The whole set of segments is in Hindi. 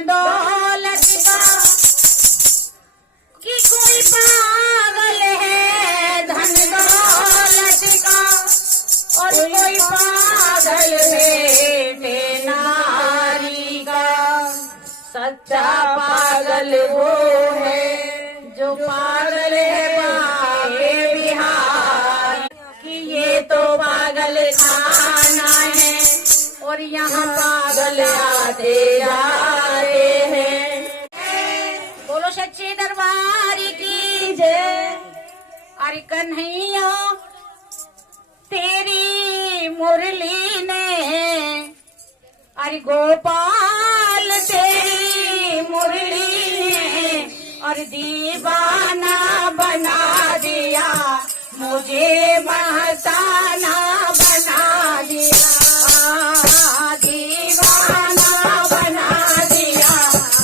दौलत का कि कोई पागल है धन दौलत का और कोई पागल बेटे नारी का। सच्चा पागल वो है जो पागल है बाके बिहार कि ये तो पागल खाना है और यहाँ पागल आते जाते हैं। बोलो सच्चे दरबार की जय। अरे कन्हैया तेरी मुरली ने, अरे गोपाल तेरी मुरली ने और दीवाना बना दिया मुझे, मस्ताना बना दिया, दीवाना बना दिया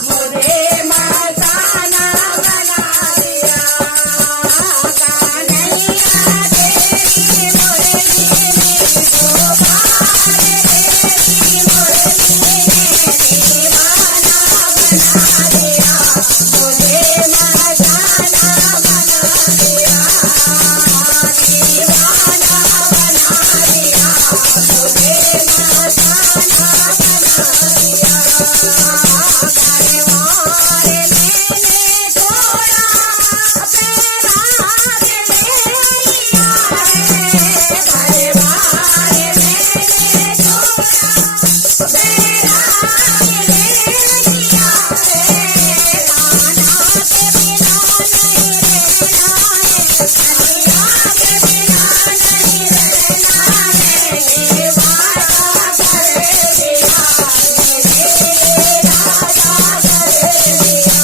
मुझे, मस्ताना बना दिया। कन्हैया तेरी मुरली ने, गोपाल तेरी मुरली ने दीवाना बना दिया मुझे, मस्ताना बना दिया, दीवाना बना दिया मुझे, मस्ताना बना दिया। दरबार मैंने छोड़ा पैराग ले लिया है, दरबार मैंने छोड़ा पैराग ले लिया है। कान्हा के बिना नहीं रहना है, कन्हैया के बिना नहीं रहना है, ये वादा कर दिया मेरे राजा कर दिया।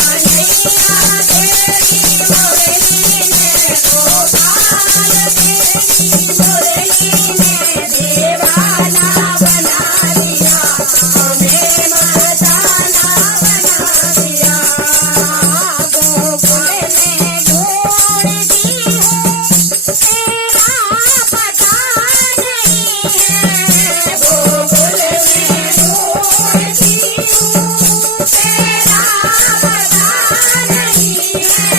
कन्हैया तेरी मुरली ने, गोपाल तेरी मुरली ने दीवाना बना दिया मुझे, मस्ताना बना दिया। गोकुल में ढूंढती हूँ तेरा पता नहीं है, गोकुल में ढूंढती हूँ तेरा पता नहीं है,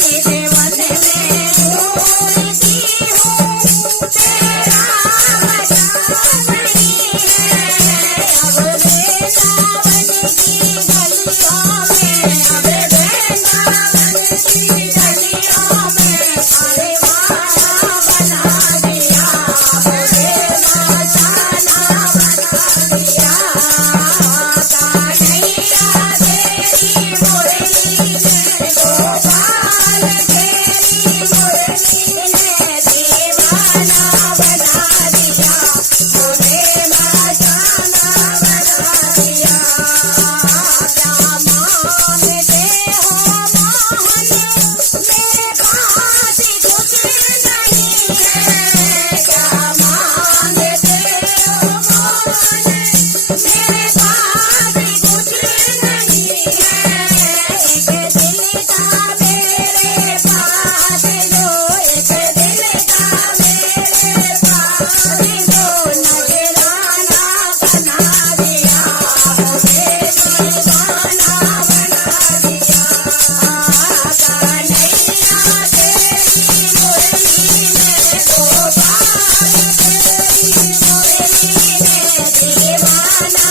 निधिवन में ढूंढती हूँ तेरा पता नहीं है। अब वृंदावन की गलियों में, अब वृंदावन की गलियों में अरे वाला बना दिया मुझे, मस्ताना बना दिया। कन्हैया तेरी मुरली ने, गोपाल तेरी मुरली ने दीवाना बना दिया मुझे, मस्ताना बना दिया। क्या मांगते हो मोहन मेरे पास कुछ नहीं है, क्या मांगते हो मोहन मेरे पास कुछ नहीं है। एक दिल था मेरे पास जो, एक दिल था मेरे पास जो नजराना बना दिया मुझे, दीवाना बना दिया। कन्हैया तेरी मुरली ने, गोपाल तेरी मुरली ने दीवाना